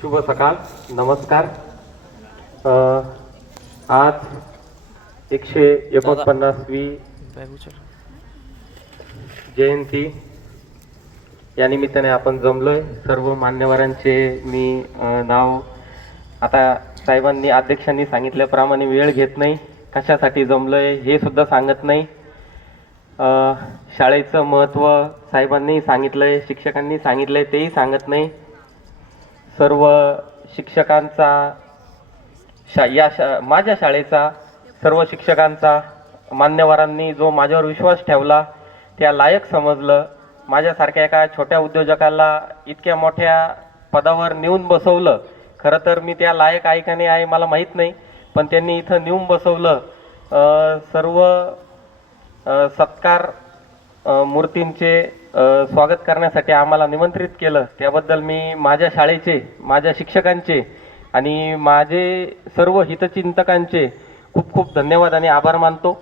शुभ सकाळ नमस्कार. आज एकशे एकोणपन्नासवी जयंती. या निमित्ताने आपण जमलोय. सर्व मान्यवरांचे मी नाव आता साहेबांनी अध्यक्षांनी सांगितल्याप्रमाणे वेळ घेत नाही. कशासाठी जमलोय हे सुद्धा सांगत नाही. शाळेचं महत्त्व साहेबांनी सांगितलंय शिक्षकांनी सांगितलंय तेही सांगत नाही. सर्व शिक्षकांचा शा या शा माझ्या शाळेचा सर्व शिक्षकांचा मान्यवरांनी जो माझ्यावर विश्वास ठेवला त्या लायक समजलं. माझ्यासारख्या एका छोट्या उद्योजकाला इतक्या मोठ्या पदावर नेऊन बसवलं. खरं तर मी त्या लायक आहे का नाही आहे मला माहीत नाही पण त्यांनी इथं नेऊन बसवलं. सर्व सत्कार मूर्तींचे स्वागत करण्यासाठी आम्हाला निमंत्रित केलं. त्याबद्दल मी माझ्या शाळेचे माझ्या शिक्षकांचे आणि माझे सर्व हितचिंतकांचे खूप खूप धन्यवाद आणि आभार मानतो.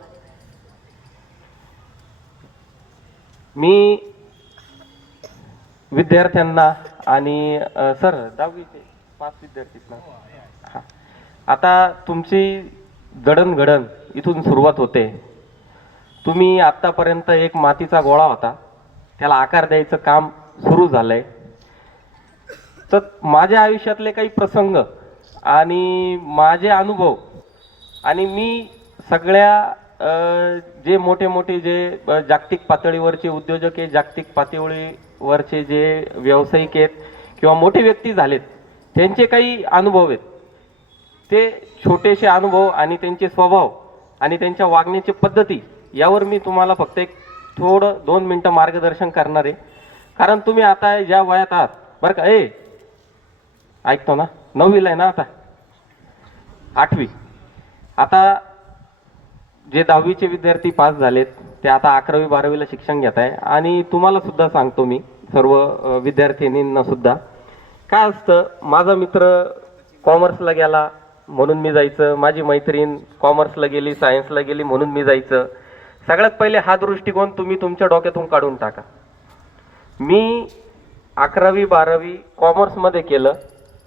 मी विद्यार्थ्यांना आणि सर दहावीचे पाच विद्यार्थी आता तुमची जडणघडण इथून सुरुवात होते. तुम्ही आत्तापर्यंत एक मातीचा गोळा होता. त्याला आकार द्यायचं काम सुरू झालंय. तर माझ्या आयुष्यातले काही प्रसंग आणि माझे अनुभव आणि मी सगळ्या जे मोठे मोठे जे जागतिक पातळीवरचे उद्योजक आहे जागतिक पातळीवरचे जे व्यावसायिक आहेत किंवा मोठे व्यक्ती झालेत त्यांचे काही अनुभव आहेत. ते छोटेसे अनुभव आणि त्यांचे स्वभाव आणि त्यांच्या वागण्याची पद्धती यावर मी तुम्हाला फक्त एक थोडं दोन मिनटं मार्गदर्शन करणार. आहे कारण तुम्ही आता ज्या वयात आहात बरं का? ए ऐकतो ना. नववीला आहे ना आता? आठवी. आता जे दहावीचे विद्यार्थी पास झालेत ते आता अकरावी बारावीला शिक्षण घेत आहे. आणि तुम्हाला सुद्धा सांगतो मी सर्व विद्यार्थिनींना सुद्धा. काय असतं माझा मित्र कॉमर्सला गेला म्हणून मी जायचं. माझी मैत्रीण कॉमर्सला गेली सायन्सला गेली म्हणून मी जायचं. सगळ्यात पहिले हा दृष्टिकोन तुम्ही तुमच्या डोक्यातून काढून टाका. मी अकरावी बारावी कॉमर्समध्ये केलं.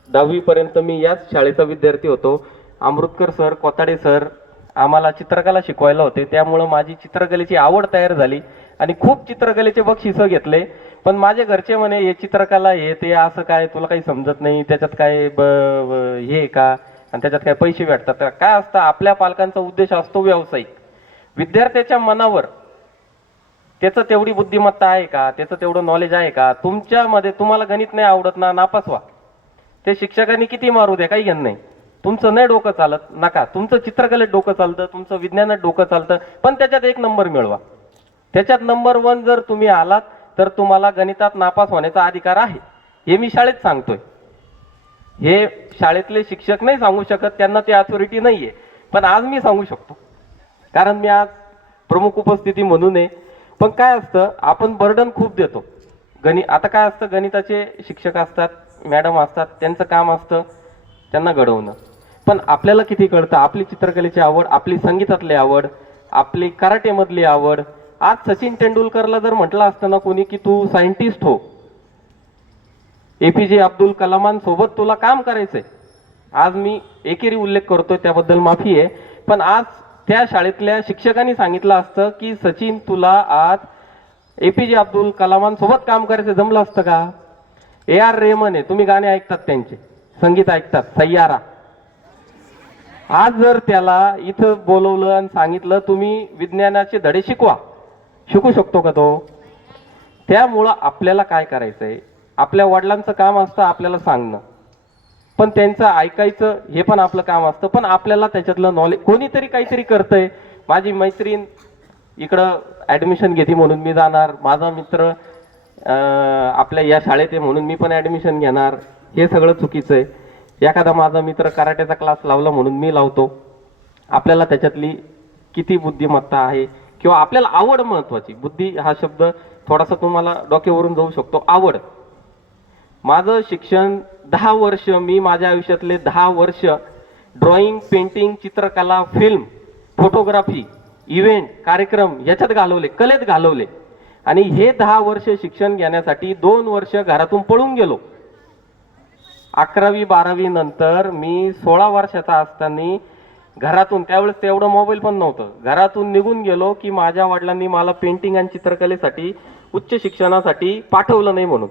दहावीपर्यंत मी याच शाळेचा विद्यार्थी होतो. अमृतकर सर कोताडे सर आम्हाला चित्रकला शिकवायला होते. त्यामुळं माझी चित्रकलेची आवड तयार झाली आणि खूप चित्रकलेचे बक्षिसं घेतले. पण माझे घरचे म्हणे हे चित्रकला हे ते असं काय तुला काही समजत नाही त्याच्यात काय ब हे का? आणि त्याच्यात काय पैसे भेटतात. काय असतं आपल्या पालकांचा उद्देश असतो व्यावसायिक. विद्यार्थ्याच्या मनावर त्याचं तेवढी बुद्धिमत्ता आहे का? त्याचं तेवढं नॉलेज आहे का? तुमच्यामध्ये तुम्हाला गणित नाही आवडत ना नापास व्हा ते शिक्षकांनी किती मारू द्या काही घेणं नाही. तुमचं नाही डोकं चालत नका. तुमचं चित्रकलेत डोकं चालतं तुमचं विज्ञानात डोकं चालतं पण त्याच्यात एक नंबर मिळवा. त्याच्यात नंबर वन जर तुम्ही आलात तर तुम्हाला गणितात नापास होण्याचा अधिकार आहे. हे मी शाळेत सांगतोय. हे शाळेतले शिक्षक नाही सांगू शकत त्यांना ती अथॉरिटी नाहीये. पण आज मी सांगू शकतो. कारण मी आज प्रमुख उपस्थिती म्हणून आहे पण काय असतं आपण बर्डन खूप देतो. गणि आता काय असतं गणिताचे शिक्षक असतात मॅडम असतात त्यांचं काम असतं त्यांना घडवणं. पण आपल्याला किती कळतं आपली चित्रकलेची आवड आपली संगीतातली आवड आपली कराटेमधली आवड. आज सचिन तेंडुलकरला जर म्हटलं असतं ना कोणी की तू सायंटिस्ट हो. ए पी जे अब्दुल कलामांसोबत तुला काम करायचंय. आज मी एकेरी उल्लेख करतोय त्याबद्दल माफी आहे. पण आज त्या शाळेतल्या शिक्षकांनी सांगितलं असतं की सचिन तुला आज ए पी जे अब्दुल कलामांसोबत काम करायचं जमलं असतं का? ए आर रेमन आहे. तुम्ही गाणे ऐकतात त्यांचे. संगीत ऐकतात. सय्यारा. आज जर त्याला इथं बोलवलं आणि सांगितलं तुम्ही विज्ञानाचे धडे शिकवा. शिकू शकतो का तो? त्यामुळं आपल्याला काय करायचं आहे आपल्या वडिलांचं काम असतं आपल्याला सांगणं. पण त्यांचं ऐकायचं हे पण आपलं काम असतं. पण आपल्याला त्याच्यातलं नॉलेज कोणीतरी काहीतरी करतंय. माझी मैत्रीण इकडं ऍडमिशन घेते म्हणून मी जाणार. माझा मित्र आपल्या या शाळेत आहे म्हणून मी पण ॲडमिशन घेणार. हे सगळं चुकीचं आहे. एखादा माझा मित्र कराटेचा क्लास लावला म्हणून मी लावतो. आपल्याला त्याच्यातली किती बुद्धिमत्ता आहे? किंवा आपल्याला आवड महत्वाची. बुद्धी हा शब्द थोडासा तुम्हाला डोक्यावरून जाऊ शकतो. आवड. माझं शिक्षण दहा वर्ष मी माझ्या आयुष्यातले दहा वर्ष ड्रॉइंग पेंटिंग चित्रकला फिल्म फोटोग्राफी इव्हेंट कार्यक्रम याच्यात घालवले कलेत घालवले. आणि हे दहा वर्ष शिक्षण घेण्यासाठी दोन वर्ष घरातून पळून गेलो. अकरावी बारावी नंतर मी सोळा वर्षाचा असताना घरातून त्यावेळेस तेवढं मोबाईल पण नव्हतं घरातून निघून गेलो की माझ्या वडिलांनी मला पेंटिंग आणि चित्रकलेसाठी उच्च शिक्षणासाठी पाठवलं नाही म्हणून.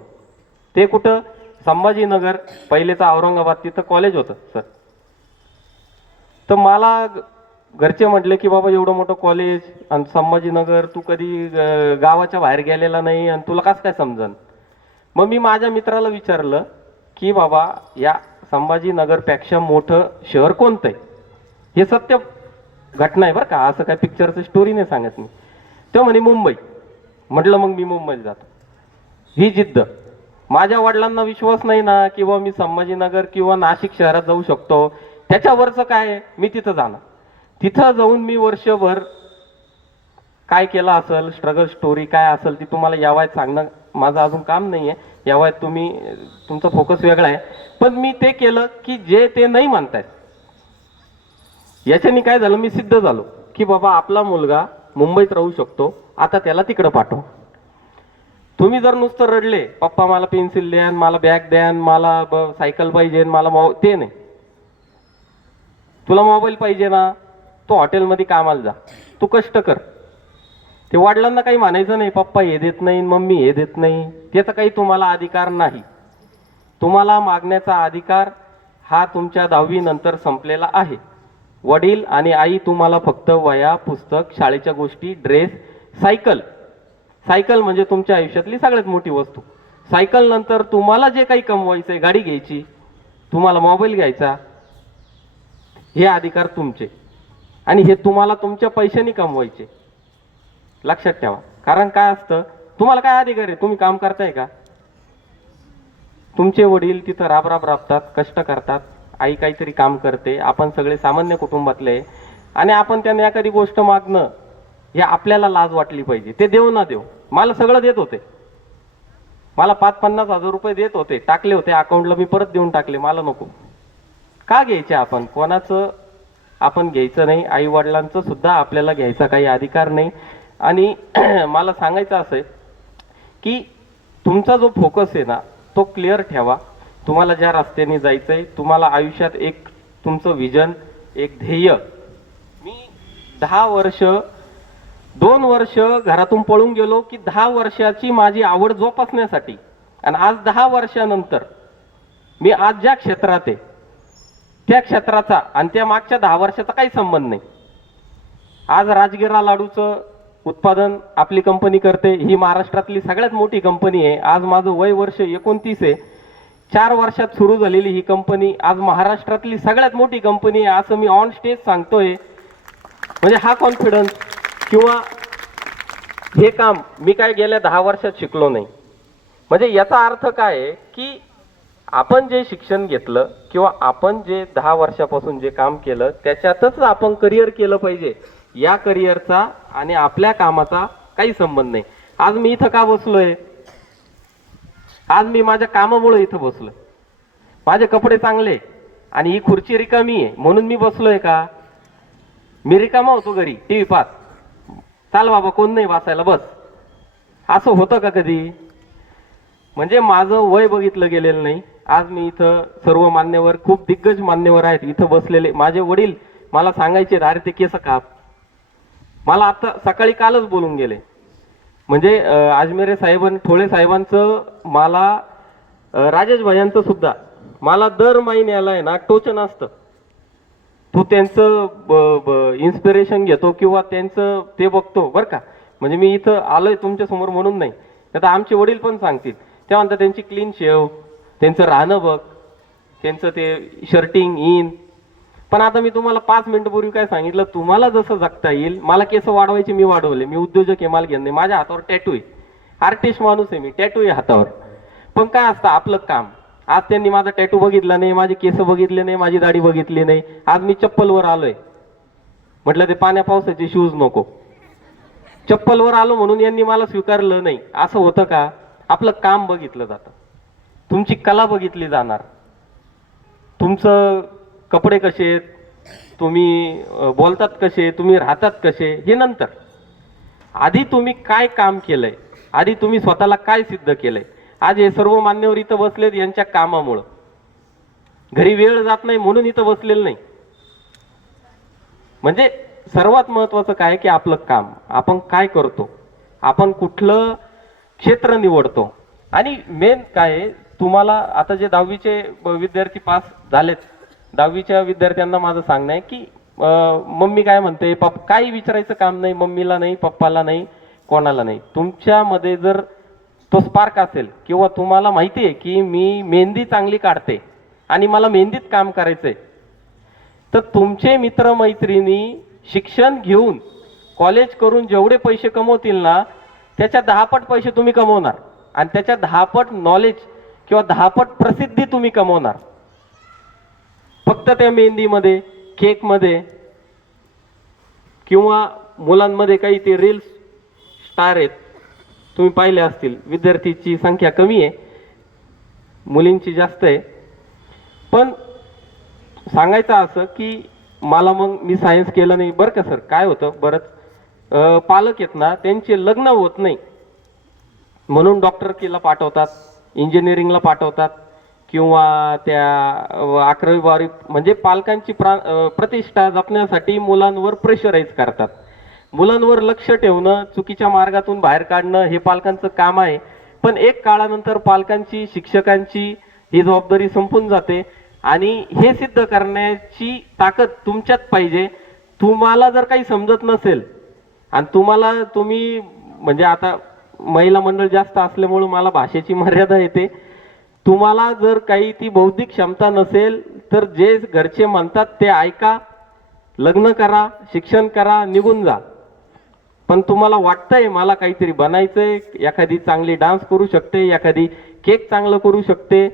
ते कुठं? संभाजीनगर पहिलेचं औरंगाबाद तिथं कॉलेज होतं सर तर मला ग- घरचे म्हटले की बाबा एवढं मोठं कॉलेज आणि संभाजीनगर तू कधी गावाच्या बाहेर गेलेला नाही आणि तुला कसं काय समजन? मग मी माझ्या मित्राला विचारलं की बाबा या संभाजीनगरपेक्षा मोठं शहर कोणतं आहे हे सत्य घटना आहे बरं का असं काय पिक्चरचं स्टोरी नाही सांगत मी. तो म्हणे मुंबई. म्हटलं मग मी मुंबईला जातो. ही जिद्द. माझ्या वडिलांना विश्वास नाही ना किंवा मी संभाजीनगर किंवा नाशिक शहरात जाऊ शकतो. त्याच्यावरचं काय आहे? मी तिथं जाणार. तिथं जाऊन मी वर्षभर काय केलं असेल स्ट्रगल स्टोरी काय असेल ती तुम्हाला यावायत सांगणं माझं अजून काम नाही आहे यावयात तुम्ही तुमचा फोकस वेगळा आहे. पण मी ते केलं की जे ते नाही म्हणतायत. याच्याने काय झालं? मी सिद्ध झालो की बाबा आपला मुलगा मुंबईत राहू शकतो. आता त्याला तिकडं पाठव. तुम्ही जर नुसतं रडले पप्पा मला पेन्सिल द्यान मला बॅग द्यान मला ब- सायकल पाहिजे मला मॉ ते नाही. तुला मोबाईल पाहिजे ना तू हॉटेलमध्ये कामाला जा. तू कष्ट कर. ते वडिलांना काही मानायचं नाही पप्पा हे देत नाही मम्मी हे देत नाही. त्याचा काही तुम्हाला अधिकार नाही. तुम्हाला मागण्याचा अधिकार हा तुमच्या दहावी नंतर संपलेला आहे. वडील आणि आई तुम्हाला फक्त वया पुस्तक शाळेच्या गोष्टी ड्रेस सायकल सायकल म्हणजे तुमच्या आयुष्यातली सगळ्यात मोठी वस्तू. सायकल नंतर तुम्हाला जे काही कमवायचं आहे गाडी घ्यायची तुम्हाला मोबाईल घ्यायचा हे अधिकार तुमचे. आणि हे तुम्हाला तुमच्या पैशाने कमवायचे. लक्षात ठेवा. कारण काय असतं तुम्हाला काय अधिकार आहे? तुम्ही काम करताय का? तुमचे वडील तिथं राब राब राबतात कष्ट करतात. आई काहीतरी काम करते. आपण सगळे सामान्य कुटुंबातले आणि आपण त्यांना एखादी गोष्ट मागणं हे आपल्याला लाज वाटली पाहिजे. ते देऊ ना देऊ मला सगळं देत होते. मला पाच पन्नास हजार रुपये देत होते टाकले होते. अकाउंटला मी परत देऊन टाकले मला नको. का घ्यायचे आपण? कोणाचं आपण घ्यायचं नाही आई वडिलांचं सुद्धा आपल्याला घ्यायचा काही अधिकार नाही. आणि मला सांगायचं असं आहे की तुमचा जो फोकस आहे ना तो क्लिअर ठेवा. तुम्हाला ज्या रस्त्याने जायचं आहे तुम्हाला आयुष्यात एक तुमचं विजन एक ध्येय. मी दहा वर्ष दोन वर्ष घरातून पळून गेलो की दहा वर्षाची माझी आवड जोपासण्यासाठी. आणि आज दहा वर्षानंतर मी आज ज्या क्षेत्रात आहे त्या क्षेत्राचा आणि त्या मागच्या दहा वर्षाचा काही संबंध नाही. आज राजगिरा लाडूचं उत्पादन आपली कंपनी करते. ही महाराष्ट्रातली सगळ्यात मोठी कंपनी आहे. आज माझं वय वर्ष एकोणतीस आहे. चार वर्षात सुरू झालेली ही कंपनी आज महाराष्ट्रातली सगळ्यात मोठी कंपनी आहे असं मी ऑन स्टेज सांगतोय. म्हणजे हा कॉन्फिडन्स किंवा हे काम मी काय गेल्या दहा वर्षात शिकलो नाही. म्हणजे याचा अर्थ काय आहे की आपण जे शिक्षण घेतलं किंवा आपण जे दहा वर्षापासून जे काम केलं त्याच्यातच आपण करिअर केलं पाहिजे. या करिअरचा आणि आपल्या कामाचा काही संबंध नाही. आज मी इथं का बसलोय? आज मी माझ्या कामामुळे इथं बसलोय. माझे कपडे चांगले आणि ही खुर्ची रिकामी आहे म्हणून मी बसलोय का? मी रिकामा होतो घरी टीव्ही पाहत. चाल बाबा कोण नाही बसायला बस. असं होतं का कधी? म्हणजे माझं वय बघितलं गेलेलं नाही. आज मी इथं सर्व मान्यवर खूप दिग्गज मान्यवर आहेत इथं बसलेले. माझे वडील मला सांगायचे अरे ते केस काप. मला आता सकाळी कालच बोलून गेले. म्हणजे आजमेरे अजमेरे साहेबां ठोळे साहेबांचं मला राजेश भायांचं सुद्धा. मला दर महिन्याला आहे ना टोचन असतं. तू त्यांचं इन्स्पिरेशन घेतो किंवा त्यांचं ते बघतो बरं का? म्हणजे मी इथं आलोय तुमच्यासमोर म्हणून नाही. आता आमचे वडील पण सांगतील. ते म्हणतात त्यांची क्लीन शेव त्यांचं राहणं बघ त्यांचं ते शर्टिंग इन पण आता मी तुम्हाला पाच मिनिटं पूर्वी काय सांगितलं? तुम्हाला जसं जगता येईल मला केस वाढवायचे मी वाढवले. मी उद्योजक आहे मला घेणं नाही. माझ्या हातावर टॅटू आहे. आर्टिस्ट माणूस आहे मी टॅटू आहे हातावर. पण काय असतं आपलं काम. आज त्यांनी माझा टॅटू बघितला नाही माझे केस बघितले नाही माझी दाढी बघितली नाही. आज मी चप्पलवर आलोय. म्हटलं ते पाण्या पावसाचे शूज नको. चप्पलवर आलो म्हणून यांनी मला स्वीकारलं नाही. असं होतं का? आपलं काम बघितलं जातं. तुमची कला बघितली जाणार. तुमचं कपडे कसे आहेत? तुम्ही बोलतात कसे? तुम्ही राहतात कसे? हे नंतर. आधी तुम्ही काय काम केलंय? आधी तुम्ही स्वतःला काय सिद्ध केलंय? आज हे सर्व मान्यवर इथं बसलेत यांच्या कामामुळं. घरी वेळ जात नाही म्हणून इथं बसलेलं नाही. म्हणजे सर्वात महत्वाचं काय की आपलं काम आपण काय करतो? आपण कुठलं क्षेत्र निवडतो? आणि मेन काय आहे, तुम्हाला आता जे दहावीचे विद्यार्थी पास झालेत दहावीच्या विद्यार्थ्यांना माझं सांगणं आहे की मम्मी काय म्हणते पप काही विचारायचं काम नाही मम्मीला नाही पप्पाला नाही कोणाला नाही. तुमच्यामध्ये जर तो स्पार्क असेल किंवा तुम्हाला माहिती आहे की मी मेहंदी चांगली काढते आणि मला मेहंदीत काम करायचंय. तर तुमचे मित्रमैत्रिणी शिक्षण घेऊन कॉलेज करून जेवढे पैसे कमवतील ना त्याच्या दहापट पैसे तुम्ही कमवणार आणि त्याच्या दहापट नॉलेज किंवा दहापट प्रसिद्धी तुम्ही कमवणार. फक्त त्या मेहंदीमध्ये केकमध्ये किंवा मुलांमध्ये काही ते रील्स स्टार आहेत. तुम्ही पाहिले असतील विद्यार्थीची संख्या कमी आहे मुलींची जास्त आहे. पण सांगायचं असं की मला मग मी सायन्स केलं नाही. बरं का सर काय होतं? बरंच. पालक आहेत ना त्यांचे लग्न होत नाही. म्हणून डॉक्टरकीला पाठवतात इंजिनिअरिंगला पाठवतात किंवा त्या अकरावी बारावी म्हणजे पालकांची प्रा प्रतिष्ठा जपण्यासाठी मुलांवर प्रेशराईज करतात. मुलांवर लक्ष ठेवणं चुकीच्या मार्गातून बाहेर काढणं हे पालकांचं काम आहे. पण एक काळानंतर पालकांची शिक्षकांची ही जबाबदारी संपून जाते आणि हे सिद्ध करण्याची ताकद तुमच्यात पाहिजे. तुम्हाला जर काही समजत नसेल आणि तुम्हाला तुम्ही म्हणजे आता महिला मंडळ जास्त असल्यामुळे मला भाषेची मर्यादा येते. तुम्हाला जर काही ती बौद्धिक क्षमता नसेल तर जे घरचे म्हणतात ते ऐका लग्न करा शिक्षण करा निघून जा. पण तुम्हाला वाटतंय मला काहीतरी बनायचंय एखादी चांगली डान्स करू शकते एखादी केक चांगलं करू शकते.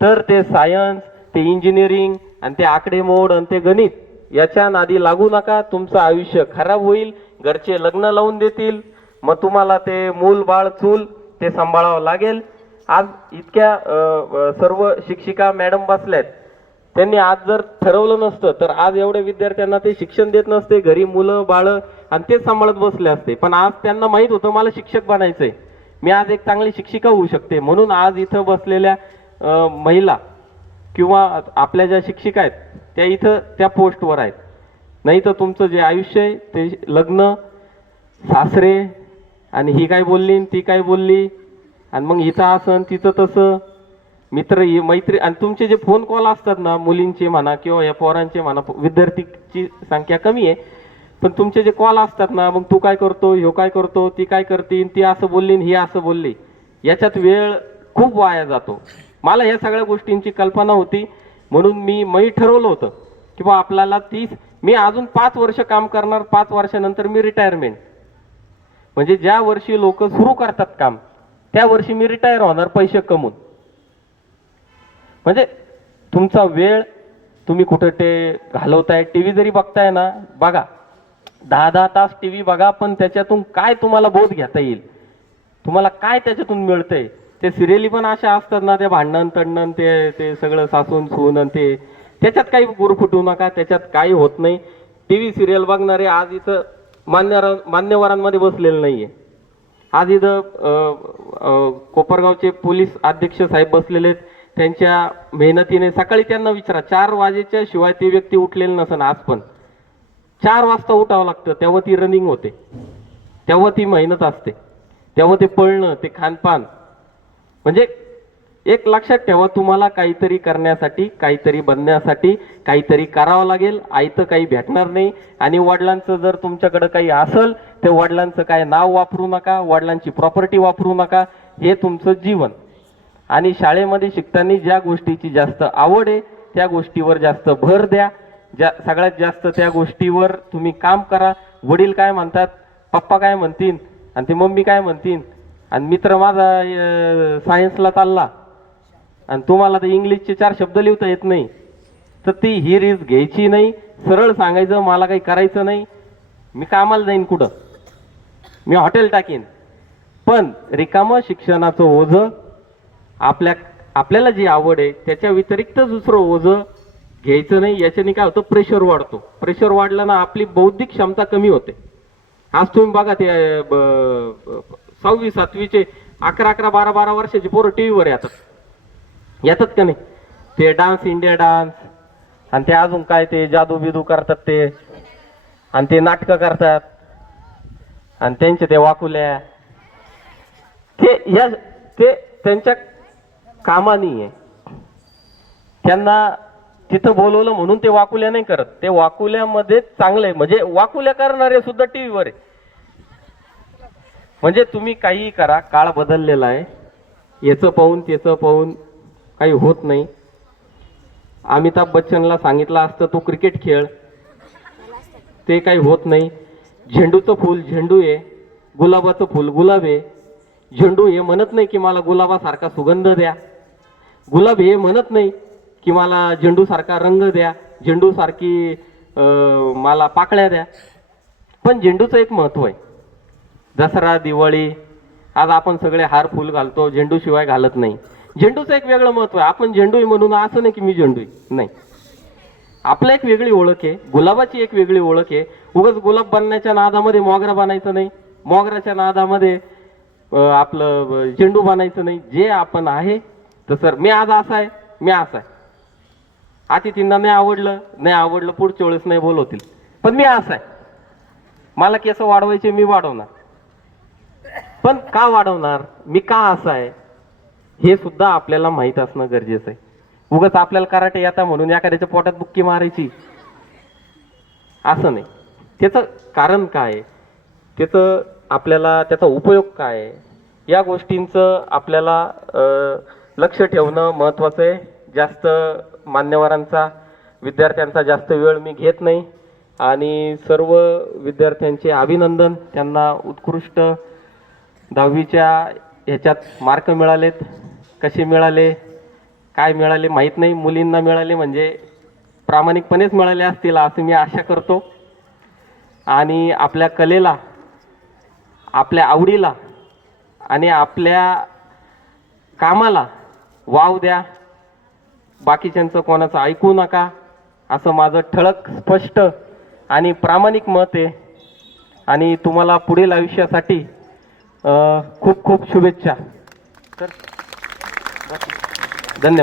तर ते सायन्स ते इंजिनिअरिंग आणि ते आकडेमोड आणि ते गणित याच्या नादी लागू नका. तुमचं आयुष्य खराब होईल घरचे लग्न लावून देतील. मग तुम्हाला ते मूल बाळ चूल ते सांभाळावं लागेल. आज इतक्या सर्व शिक्षिका मॅडम बसल्यात त्यांनी आज जर ठरवलं नसतं तर आज एवढ्या विद्यार्थ्यांना ते शिक्षण देत नसते. घरी मुलं बाळं आणि तेच सांभाळत बसले असते. पण आज त्यांना माहीत होतं मला शिक्षक बनायचंय. मी आज एक चांगली शिक्षिका होऊ शकते. म्हणून आज इथं बसलेल्या महिला किंवा आपल्या ज्या शिक्षिका आहेत त्या इथं त्या पोस्टवर आहेत. नाही तर तुमचं जे आयुष्य आहे ते लग्न सासरे आणि ही काय बोलली आणि ती काय बोलली आणि मग हिचं असं तिचं तसं. मित्र ही मैत्री आणि तुमचे जे फोन कॉल असतात ना मुलींचे म्हणा किंवा या पोरांचे म्हणा विद्यार्थीची संख्या कमी आहे. पण तुमचे जे कॉल असतात ना मग तू काय करतो ह्यो काय करतो ती काय करते ती असं बोलली ही असं बोलली याच्यात वेळ खूप वाया जातो. मला ह्या सगळ्या गोष्टींची कल्पना होती. म्हणून मी मी ठरवलं होतं की बा आपल्याला तीस मी अजून पाच वर्ष काम करणार पाच वर्षानंतर मी रिटायरमेंट म्हणजे ज्या वर्षी लोक सुरू करतात काम त्या वर्षी मी रिटायर होणार पैसे कमवून. म्हणजे तुमचा वेळ तुम्ही कुठं ते घालवताय टी व्ही जरी बघताय ना बघा. दहा दहा तास टी व्ही बघा पण त्याच्यातून काय तुम्हाला बोध घेता येईल? तुम्हाला काय त्याच्यातून मिळतंय? ते सिरियली पण अशा असतात ना ते भांडण तंडण ते ते सगळं सासून सून आणि ते. त्याच्यात काही गुर फुटू नका त्याच्यात काही होत नाही. टी व्ही सिरियल बघणारे आज इथं मान्यवर मान्यवरांमध्ये बसलेले नाहीये. आज इथं कोपरगावचे पोलीस अध्यक्ष साहेब बसलेले आहेत. त्यांच्या मेहनतीने सकाळी त्यांना विचारा चार वाजेच्या शिवाय ती व्यक्ती उठलेली नसन आज पण. चार वाजता उठावं लागतं. तेव्हा ती रनिंग होते. तेव्हा ती मेहनत असते. तेव्हा ते पळणं ते खानपान. म्हणजे एक लक्षात ठेवा तुम्हाला काहीतरी करण्यासाठी काहीतरी बनण्यासाठी काहीतरी करावं लागेल. आयतं काही भेटणार नाही. आणि वडिलांचं जर तुमच्याकडं काही असेल ते वडिलांचं काय नाव वापरू नका वडिलांची प्रॉपर्टी वापरू नका. हे तुमचं जीवन. आणि शाळेमध्ये शिकताना ज्या गोष्टीची जास्त आवड आहे त्या गोष्टीवर जास्त भर द्या. ज्या सगळ्यात जास्त त्या गोष्टीवर तुम्ही काम करा. वडील काय म्हणतात? पप्पा काय म्हणतील? आणि ते मम्मी काय म्हणतील? आणि मित्र माझा सायन्सला चालला. आणि तुम्हाला तर इंग्लिशचे चार शब्द लिहिता येत नाही. तर ती ही रिस्क घ्यायची नाही. सरळ सांगायचं मला काही करायचं नाही. मी कामाला जाईन कुठं? मी हॉटेल टाकीन. पण रिकामं शिक्षणाचं ओझं आपल्या आपल्याला जी आवड आहे त्याच्या व्यतिरिक्त दुसरं ओझं घ्यायचं नाही याच्याने काय होतं? प्रेशर वाढतो. प्रेशर वाढलं ना आपली बौद्धिक क्षमता कमी होते. आज तुम्ही बघा ते ब- सहावी सातवीचे अकरा अकरा बारा बारा वर्षाचे पोरं टी व्हीवर येतात. येतात का नाही? ते डान्स इंडिया डान्स आणि ते अजून काय ते जादू बिदू करतात ते. आणि ते नाटकं करतात. आणि त्यांचे ते वाकुल्या. ते या ते त्यांच्या कामानी आहे. त्यांना तिथं बोलवलं म्हणून ते वाकुल्या नाही करत. ते वाकुल्यामध्ये चांगले आहे. म्हणजे वाकुल्या करणारे सुद्धा टी व्हीवर आहे. म्हणजे तुम्ही काहीही करा. काळ बदललेला आहे. याचं पाहून त्याचं पाहून काही होत नाही. अमिताभ बच्चनला सांगितलं असतं तो क्रिकेट खेळ. ते काही होत नाही. झेंडूचं फूल झेंडू आहे. गुलाबाचं फूल गुलाब आहे. झेंडू हे म्हणत नाही की मला गुलाबासारखा सुगंध द्या. गुलाब हे म्हणत नाही. की मला झेंडूसारखा रंग द्या झेंडूसारखी मला पाकळ्या द्या. पण झेंडूचं एक महत्त्व आहे. दसरा दिवाळी आज आपण सगळे हार फुल घालतो झेंडू शिवाय घालत नाही. झेंडूचं एक वेगळं महत्त्व आहे. आपण झेंडू आहे म्हणून असं नाही की मी झेंडू आहे. नाही. आपलं एक वेगळी ओळख आहे. गुलाबाची एक वेगळी ओळख आहे. उगाच गुलाब बनण्याच्या नादामध्ये मोगरा बनायचं नाही. मोगऱ्याच्या नादामध्ये आपलं झेंडू बनायचं नाही. जे आपण आहे तसं मी आज असा आहे मी असा आहे. अतिथींना नाही आवडलं नाही आवडलं पुढच्या वेळेस नाही बोलवतील. पण मी असं आहे. मला केस वाढवायचे मी वाढवणार. पण का वाढवणार? मी का असं आहे? हे सुद्धा आपल्याला माहीत असणं गरजेचं आहे. उगाच आपल्याला कराटे येता म्हणून एखाद्याच्या पोटात बुक्की मारायची. असं नाही. त्याचं कारण काय? त्याचं आपल्याला त्याचा उपयोग काय? या गोष्टींचं आपल्याला लक्ष ठेवणं महत्त्वाचं आहे. जास्त मान्यवरांचा विद्यार्थ्यांचा जास्त वेळ मी घेत नाही. आणि सर्व विद्यार्थ्यांचे अभिनंदन. त्यांना उत्कृष्ट दहावीच्या ह्याच्यात मार्क मिळालेत. कसे मिळाले? काय मिळाले माहीत नाही. मुलींना मिळाले म्हणजे प्रामाणिकपणेच मिळाले असतील असं मी आशा करतो. आणि आपल्या कलेला आपल्या आवडीला आणि आपल्या कामाला वाव द्या. बाकीच्यांचं कोणाचं ऐकू नका. असं माझं ठळक स्पष्ट आणि प्रामाणिक मत आहे. आणि तुम्हाला पुढील आयुष्यासाठी खूप खूप शुभेच्छा. तर धन्यवाद.